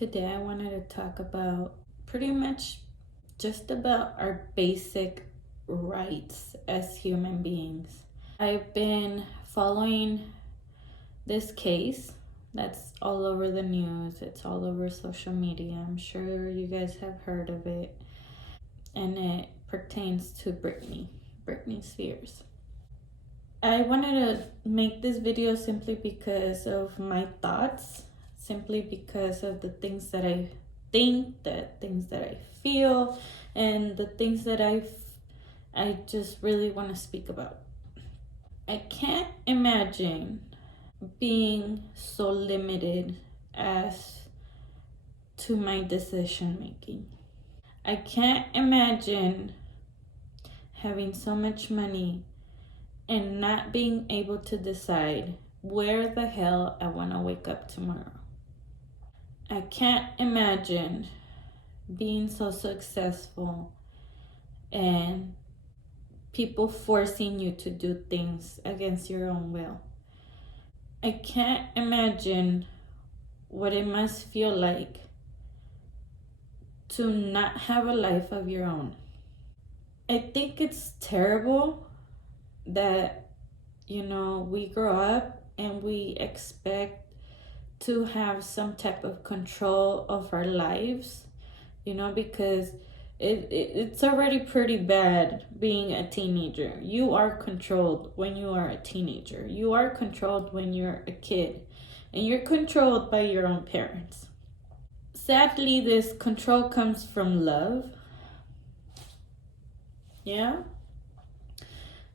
Today I wanted to talk about pretty much just about our basic rights as human beings. I've been following this case that's all over the news, it's all over social media. I'm sure you guys have heard of it, and it pertains to Britney Spears. I wanted to make this video simply because of my thoughts, simply because of the things that I think, the things that I feel, and the things that I just really want to speak about. I can't imagine being so limited as to my decision making. I can't imagine having so much money and not being able to decide where the hell I want to wake up tomorrow. I can't imagine being so successful and people forcing you to do things against your own will. I can't imagine what it must feel like to not have a life of your own. I think it's terrible that, we grow up and we expect to have some type of control of our lives, because it's already pretty bad being a teenager. You are controlled when you are a teenager. You are controlled when you're a kid, and you're controlled by your own parents. Sadly, this control comes from love. Yeah.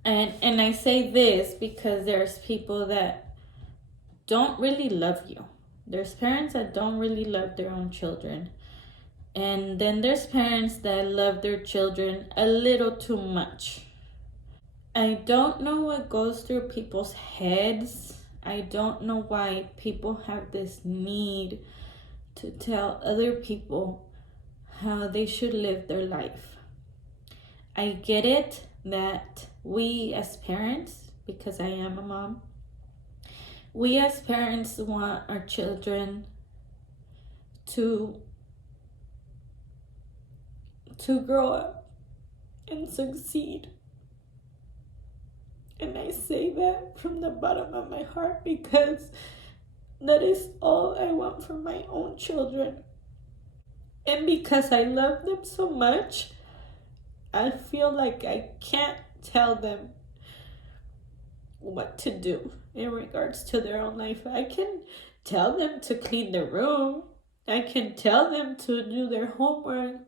And I say this because there's people that don't really love you. There's parents that don't really love their own children. And then there's parents that love their children a little too much. I don't know what goes through people's heads. I don't know why people have this need to tell other people how they should live their life. I get it that we as parents, because I am a mom, we as parents want our children to grow up and succeed. And I say that from the bottom of my heart because that is all I want for my own children. And because I love them so much, I feel like I can't tell them what to do in regards to their own life. I can tell them to clean their room. I can tell them to do their homework.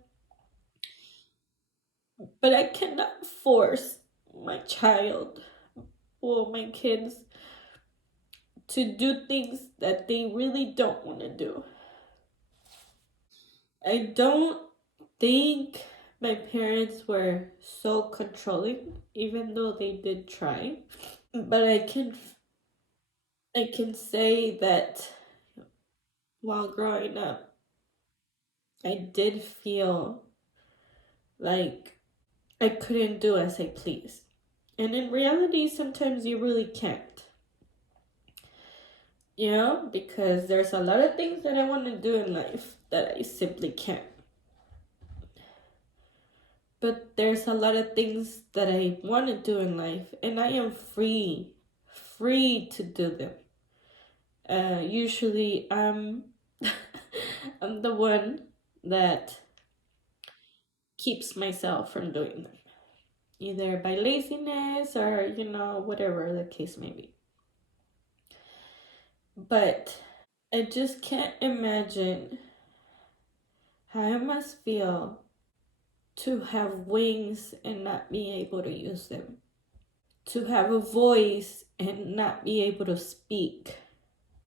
But I cannot force my child or my kids to do things that they really don't want to do. I don't think my parents were so controlling, even though they did try. But I can say that while growing up, I did feel like I couldn't do as I pleased. And in reality, sometimes you really can't. Because there's a lot of things that I want to do in life that I simply can't. But there's a lot of things that I want to do in life, and I am free to do them. Usually, I'm the one that keeps myself from doing them, either by laziness or, whatever the case may be. But I just can't imagine how I must feel to have wings and not be able to use them, to have a voice and not be able to speak.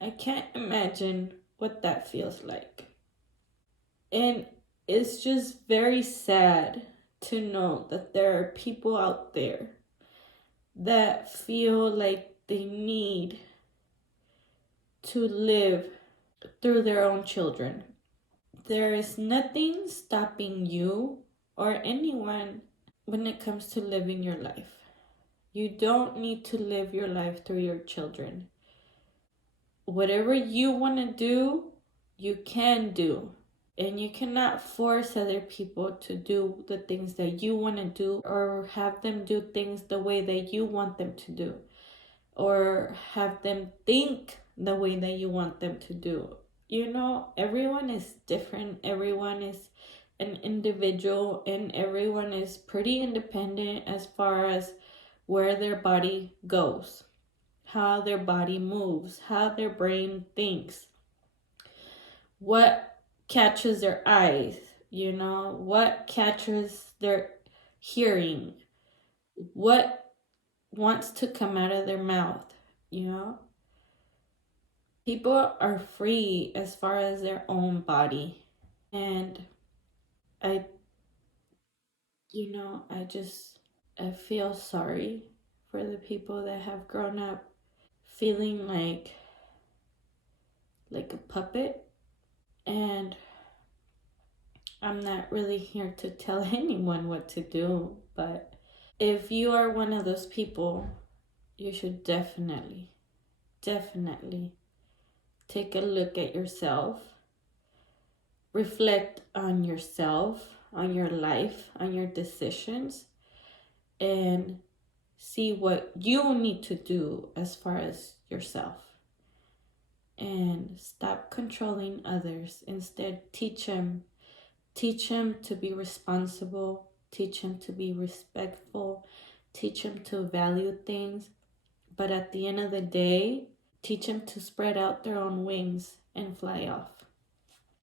I can't imagine what that feels like. And it's just very sad to know that there are people out there that feel like they need to live through their own children. There is nothing stopping you or anyone when it comes to living your life. You don't need to live your life through your children. Whatever you want to do, you can do. And you cannot force other people to do the things that you want to do, or have them do things the way that you want them to do, or have them think the way that you want them to do. You know, everyone is different. Everyone is an individual, and everyone is pretty independent as far as where their body goes, how their body moves, how their brain thinks, what catches their eyes, you know, what catches their hearing, what wants to come out of their mouth, you know. People are free as far as their own body. And I, I feel sorry for the people that have grown up feeling like a puppet. And I'm not really here to tell anyone what to do, but if you are one of those people, you should definitely take a look at yourself, reflect on yourself, on your life, on your decisions, and see what you need to do as far as yourself. And stop controlling others. Instead, teach them to be responsible, teach them to be respectful, teach them to value things. But at the end of the day, teach them to spread out their own wings and fly off.